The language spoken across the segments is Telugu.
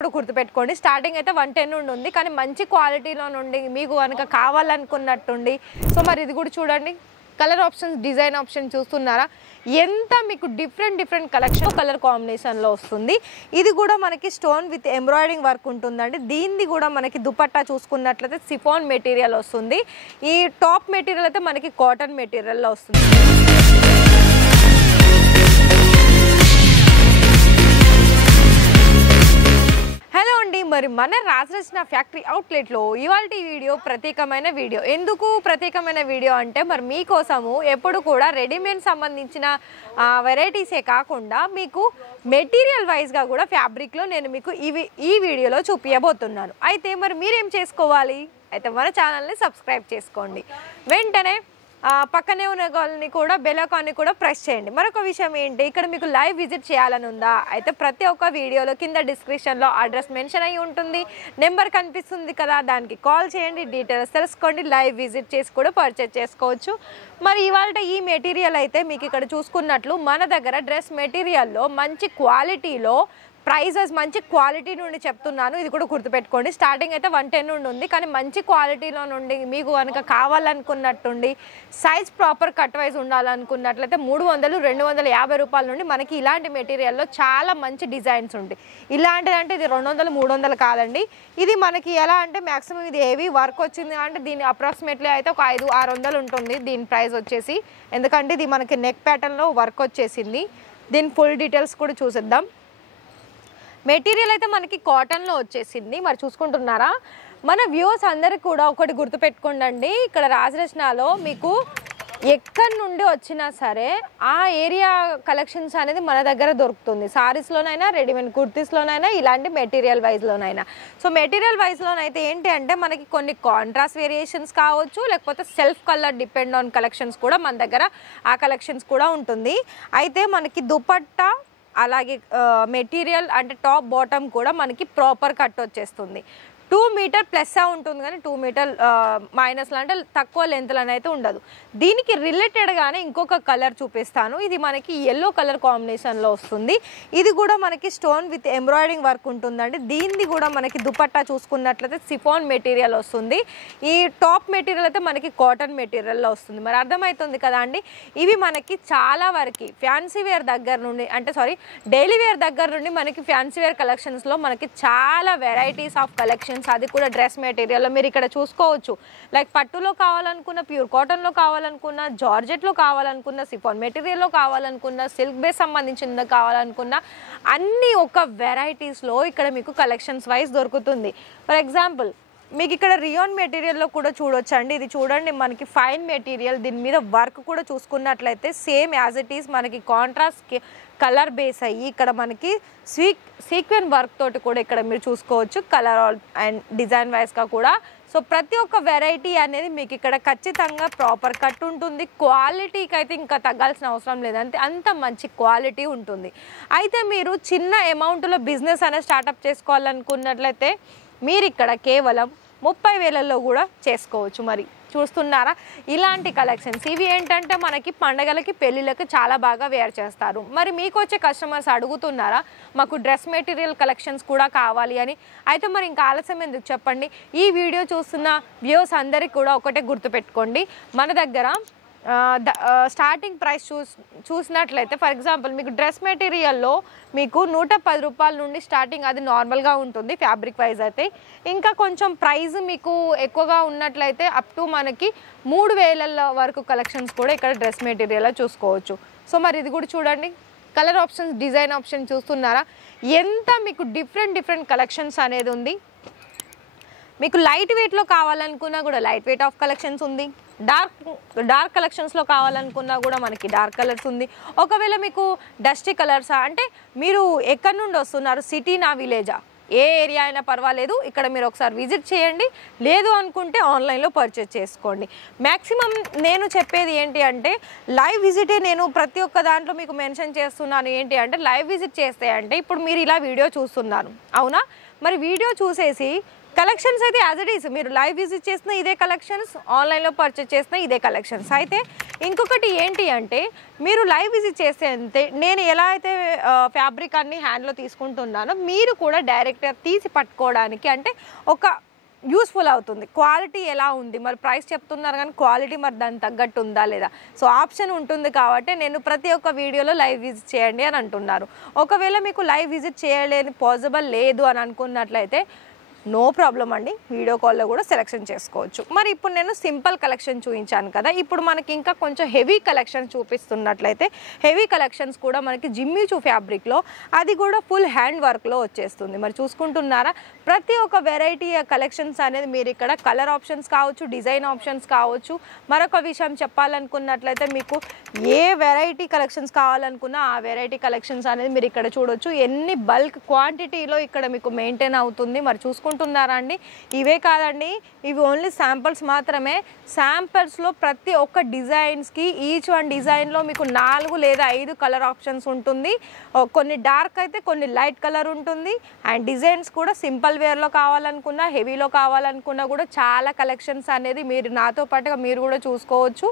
ఇప్పుడు గుర్తుపెట్టుకోండి స్టార్టింగ్ అయితే 110 నుండి ఉంది కానీ మంచి క్వాలిటీలో నుండి మీకు గనుక కావాలనుకున్నట్టుండి సో మరి ఇది కూడా చూడండి కలర్ ఆప్షన్స్ డిజైన్ ఆప్షన్ చూస్తున్నారా ఎంత మీకు డిఫరెంట్ కలెక్షన్ కలర్ కాంబినేషన్ లో వస్తుంది ఇది కూడా మనకి స్టోన్ విత్ ఎంబ్రాయిడరింగ్ వర్క్ ఉంటుందండి దీనిది కూడా మనకి దుపట్టా చూసుకున్నట్లయితే సిఫాన్ మెటీరియల్ వస్తుంది ఈ టాప్ మెటీరియల్ అయితే మనకి కాటన్ మెటీరియల్ లో వస్తుంది హలో అండి మరి మన రాజరచన ఫ్యాక్టరీ అవుట్లెట్ లో ఇవాల్టి వీడియో ప్రత్యేకమైన వీడియో ఎందుకు ప్రత్యేకమైన వీడియో అంటే మరి మీకోసము ఎప్పుడు కూడా రెడీమేడ్ సంబంధించిన వెరైటీసే కాకుండా మీకు మెటీరియల్ వైజ్ గా కూడా ఫ్యాబ్రిక్ లో నేను మీకు ఈ వీడియోలో చూపించబోతున్నాను అయితే మరి మీరేం చేసుకోవాలి అయితే మన ఛానల్ ని సబ్స్క్రైబ్ చేసుకోండి వెంటనే పక్కనే ఉన్న కాల్ని కూడా బెల్ ఐకాన్ని కూడా ప్రెస్ చేయండి మరొక విషయం ఏంటి ఇక్కడ మీకు లైవ్ విజిట్ చేయాలని ఉందా అయితే ప్రతి ఒక్క వీడియోలో కింద డిస్క్రిప్షన్లో అడ్రస్ మెన్షన్ అయ్యి ఉంటుంది నెంబర్ కనిపిస్తుంది కదా దానికి కాల్ చేయండి డీటెయిల్స్ తెలుసుకోండి లైవ్ విజిట్ చేసి కూడా పర్చేజ్ చేసుకోవచ్చు మరి ఇవాళ ఈ మెటీరియల్ అయితే మీకు ఇక్కడ చూసుకున్నట్లు మన దగ్గర డ్రెస్ మెటీరియల్లో మంచి క్వాలిటీలో ప్రైజెస్ మంచి క్వాలిటీ నుండి చెప్తున్నాను ఇది కూడా గుర్తుపెట్టుకోండి స్టార్టింగ్ అయితే 110 నుండి ఉంది కానీ మంచి క్వాలిటీలో నుండి మీకు కనుక కావాలనుకున్నట్టుండి సైజ్ ప్రాపర్ కట్ వైజ్ ఉండాలనుకున్నట్లయితే 300-250 రూపాయల నుండి మనకి ఇలాంటి మెటీరియల్లో చాలా మంచి డిజైన్స్ ఉంటాయి ఇలాంటిదంటే ఇది 200-300 కాదండి ఇది మనకి ఎలా అంటే మ్యాక్సిమం ఇది హెవీ వర్క్ వచ్చింది అంటే దీని అప్రాక్సిమేట్లీ అయితే ఒక 500-600 ఉంటుంది దీని ప్రైస్ వచ్చేసి ఎందుకంటే ఇది మనకి నెక్ ప్యాటర్న్లో వర్క్ వచ్చేసింది దీని ఫుల్ డీటెయిల్స్ కూడా చూసిద్దాం మెటీరియల్ అయితే మనకి కాటన్లో వచ్చేసింది మరి చూసుకుంటున్నారా మన వ్యూవర్స్ అందరికి కూడా ఒకటి గుర్తుపెట్టుకోండి ఇక్కడ రాజరచనలో మీకు ఎక్కడి నుండి వచ్చినా సరే ఆ ఏరియా కలెక్షన్స్ అనేది మన దగ్గర దొరుకుతుంది సారీస్లోనైనా రెడీమేడ్ కుర్తీస్లోనైనా ఇలాంటి మెటీరియల్ వైజ్లోనైనా సో మెటీరియల్ వైజ్లోనైతే ఏంటి అంటే మనకి కొన్ని కాంట్రాస్ట్ వేరియేషన్స్ కావచ్చు లేకపోతే self colour depend on collections కూడా మన దగ్గర ఆ కలెక్షన్స్ కూడా ఉంటుంది అయితే మనకి దుపట్టా అలాగే మెటీరియల్ అంటే టాప్ బాటమ్ కూడా మనకి ప్రాపర్ కట్ వచ్చేస్తుంది 2 మీటర్ ప్లస్ ఉంటుంది కానీ 2 మీటర్ మైనస్లో అంటే తక్కువ లెంత్లో అయితే ఉండదు దీనికి రిలేటెడ్గానే ఇంకొక కలర్ చూపిస్తాను ఇది మనకి ఎల్లో కలర్ కాంబినేషన్లో వస్తుంది ఇది కూడా మనకి స్టోన్ విత్ ఎంబ్రాయిడరింగ్ వర్క్ ఉంటుందండి దీనిది కూడా మనకి దుపట్టా చూసుకున్నట్లయితే సిఫాన్ మెటీరియల్ వస్తుంది ఈ టాప్ మెటీరియల్ అయితే మనకి కాటన్ మెటీరియల్లో వస్తుంది మరి అర్థమవుతుంది కదా అండి ఇవి మనకి చాలా వరకు ఫ్యాన్సీ వేర్ దగ్గర నుండి అంటే డైలీ వేర్ దగ్గర నుండి మనకి ఫ్యాన్సీ వేర్ కలెక్షన్స్లో మనకి చాలా వెరైటీస్ ఆఫ్ కలెక్షన్స్ అది కూడా డ్రెస్ మెటీరియల్లో మీరు ఇక్కడ చూసుకోవచ్చు లైక్ పట్టులో కావాలనుకున్న ప్యూర్ కాటన్లో కావాలనుకున్న జార్జెట్లో కావాలనుకున్న సిఫాన్ మెటీరియల్లో కావాలనుకున్న సిల్క్ బేస్ సంబంధించిన కావాలనుకున్న అన్ని ఒక వెరైటీస్లో ఇక్కడ మీకు కలెక్షన్స్ వైజ్ దొరుకుతుంది ఫర్ ఎగ్జాంపుల్ మీకు ఇక్కడ రియాన్ మెటీరియల్లో కూడా చూడొచ్చు అండి ఇది చూడండి మనకి ఫైన్ మెటీరియల్ దీని మీద వర్క్ కూడా చూసుకున్నట్లయితే సేమ్ యాజ్ ఇట్ ఈస్ మనకి కాంట్రాస్ట్ కలర్ బేస్ అయ్యి ఇక్కడ మనకి సీక్వెన్ వర్క్ తోటి కూడా ఇక్కడ మీరు చూసుకోవచ్చు కలర్ అండ్ డిజైన్ వైజ్గా కూడా సో ప్రతి ఒక్క వెరైటీ అనేది మీకు ఇక్కడ ఖచ్చితంగా ప్రాపర్ కట్ ఉంటుంది క్వాలిటీకి అయితే ఇంకా తగ్గాల్సిన అవసరం లేదంటే అంత మంచి క్వాలిటీ ఉంటుంది అయితే మీరు చిన్న అమౌంట్లో బిజినెస్ అనేది స్టార్ట్అప్ చేసుకోవాలనుకున్నట్లయితే మీరు ఇక్కడ కేవలం 30,000లో కూడా చేసుకోవచ్చు మరి చూస్తున్నారా ఇలాంటి కలెక్షన్స్ ఇవి ఏంటంటే మనకి పండగలకి పెళ్ళిళ్ళకి చాలా బాగా వేర్ చేస్తారు మరి మీకు వచ్చే కస్టమర్స్ అడుగుతున్నారా మాకు డ్రెస్ మెటీరియల్ కలెక్షన్స్ కూడా కావాలి అని అయితే మరి ఇంకా ఆలస్యం ఎందుకు చెప్పండి ఈ వీడియో చూస్తున్న వ్యూవర్స్ అందరికీ కూడా ఒకటే గుర్తుపెట్టుకోండి మన దగ్గర స్టార్టింగ్ ప్రైస్ చూసినట్లయితే ఫర్ ఎగ్జాంపుల్ మీకు డ్రెస్ మెటీరియల్లో మీకు 110 రూపాయల నుండి స్టార్టింగ్ అది నార్మల్గా ఉంటుంది ఫ్యాబ్రిక్ వైజ్ అయితే ఇంకా కొంచెం ప్రైస్ మీకు ఎక్కువగా ఉన్నట్లయితే అప్ టు మనకి 3,000 వరకు కలెక్షన్స్ కూడా ఇక్కడ డ్రెస్ మెటీరియల్లో చూసుకోవచ్చు సో మరి ఇది కూడా చూడండి కలర్ ఆప్షన్స్ డిజైన్ ఆప్షన్ చూస్తున్నారా ఎంత మీకు డిఫరెంట్ కలెక్షన్స్ అనేది ఉంది మీకు లైట్ వెయిట్లో కావాలనుకున్నా కూడా లైట్ వెయిట్ ఆఫ్ కలెక్షన్స్ ఉంది డార్క్ కలెక్షన్స్లో కావాలనుకున్నా కూడా మనకి డార్క్ కలర్స్ ఉంది ఒకవేళ మీకు డస్టీ కలర్సా అంటే మీరు ఎక్కడి నుండి వస్తున్నారు సిటీనా విలేజా ఏ ఏరియా అయినా పర్వాలేదు ఇక్కడ మీరు ఒకసారి విజిట్ చేయండి లేదు అనుకుంటే ఆన్లైన్లో పర్చేజ్ చేసుకోండి మ్యాక్సిమం నేను చెప్పేది ఏంటి అంటే లైవ్ విజిటే నేను ప్రతి ఒక్క దాంట్లో మీకు మెన్షన్ చేస్తున్నాను ఏంటి అంటే లైవ్ విజిట్ చేస్తే అంటే ఇప్పుడు మీరు ఇలా వీడియో చూస్తున్నారు అవునా మరి వీడియో చూసేసి కలెక్షన్స్ అయితే యాజ్ ఇట్ ఈస్ మీరు లైవ్ విజిట్ చేసిన ఇదే కలెక్షన్స్, ఆన్లైన్లో పర్చేస్ చేసిన ఇదే కలెక్షన్స్. అయితే ఇంకొకటి ఏంటి అంటే మీరు లైవ్ విజిట్ చేస్తే అంతే, నేను ఎలా అయితే ఫ్యాబ్రిక్ అన్ని హ్యాండ్లో తీసుకుంటున్నానో మీరు కూడా డైరెక్ట్గా తీసి పట్టుకోవడానికి అంటే ఒక యూస్ఫుల్ అవుతుంది. క్వాలిటీ ఎలా ఉంది, మరి ప్రైస్ చెప్తున్నారు కానీ క్వాలిటీ మరి దానికి తగ్గట్టు ఉందా లేదా, సో ఆప్షన్ ఉంటుంది కాబట్టి నేను ప్రతి ఒక్క వీడియోలో లైవ్ విజిట్ చేయండి అని అంటున్నారు. ఒకవేళ మీకు లైవ్ విజిట్ చేయలేని పాసిబుల్ లేదు అని అనుకున్నట్లయితే నో ప్రాబ్లం అండి, వీడియో కాల్లో కూడా సెలెక్షన్ చేసుకోవచ్చు. మరి ఇప్పుడు నేను సింపుల్ కలెక్షన్ చూపించాను కదా, ఇప్పుడు మనకి ఇంకా కొంచెం హెవీ కలెక్షన్ చూపిస్తున్నట్లయితే హెవీ కలెక్షన్స్ కూడా మనకి జిమ్మిచూ ఫ్యాబ్రిక్లో అది కూడా ఫుల్ హ్యాండ్ వర్క్లో వచ్చేస్తుంది. మరి చూసుకుంటున్నారా ప్రతి ఒక్క వెరైటీ కలెక్షన్స్ అనేది మీరు ఇక్కడ కలర్ ఆప్షన్స్ కావచ్చు, డిజైన్ ఆప్షన్స్ కావచ్చు. మరొక విషయం చెప్పాలనుకున్నట్లయితే మీకు ఏ వెరైటీ కలెక్షన్స్ కావాలనుకున్నా ఆ వెరైటీ కలెక్షన్స్ అనేది మీరు ఇక్కడ చూడొచ్చు. ఎన్ని బల్క్ క్వాంటిటీలో ఇక్కడ మీకు మెయింటైన్ అవుతుంది. మరి చూసుకుంటున్నారా అండి, ఇవే కాదండి, ఇవి ఓన్లీ శాంపిల్స్ మాత్రమే. శాంపిల్స్లో ప్రతి ఒక్క డిజైన్స్కి ఈచ్ వన్ డిజైన్లో మీకు 4 లేదా 5 కలర్ ఆప్షన్స్ ఉంటుంది. కొన్ని డార్క్ అయితే కొన్ని లైట్ కలర్ ఉంటుంది. అండ్ డిజైన్స్ కూడా సింపుల్ వేర్లో కావాలనుకున్నా హెవీలో కావాలనుకున్నా కూడా చాలా కలెక్షన్స్ అనేది మీరు నాతో పాటుగా మీరు కూడా చూసుకోవచ్చు.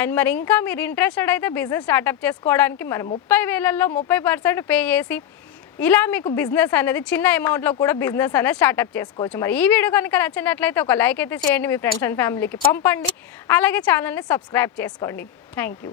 అండ్ మరి ఇంకా మీరు ఇంట్రెస్టెడ్ అయితే బిజినెస్ స్టార్ట్అప్ చేసుకోవడానికి మరి 30,000లో 30% పే చేసి ఇలా మీకు బిజినెస్ అనేది చిన్న అమౌంట్లో కూడా బిజినెస్ అనేది స్టార్ట్అప్ చేసుకోవచ్చు. మరి ఈ వీడియో కనుక నచ్చినట్లయితే ఒక లైక్ అయితే చేయండి, మీ ఫ్రెండ్స్ అండ్ ఫ్యామిలీకి పంపండి, అలాగే ఛానల్ని సబ్స్క్రైబ్ చేసుకోండి. Thank you.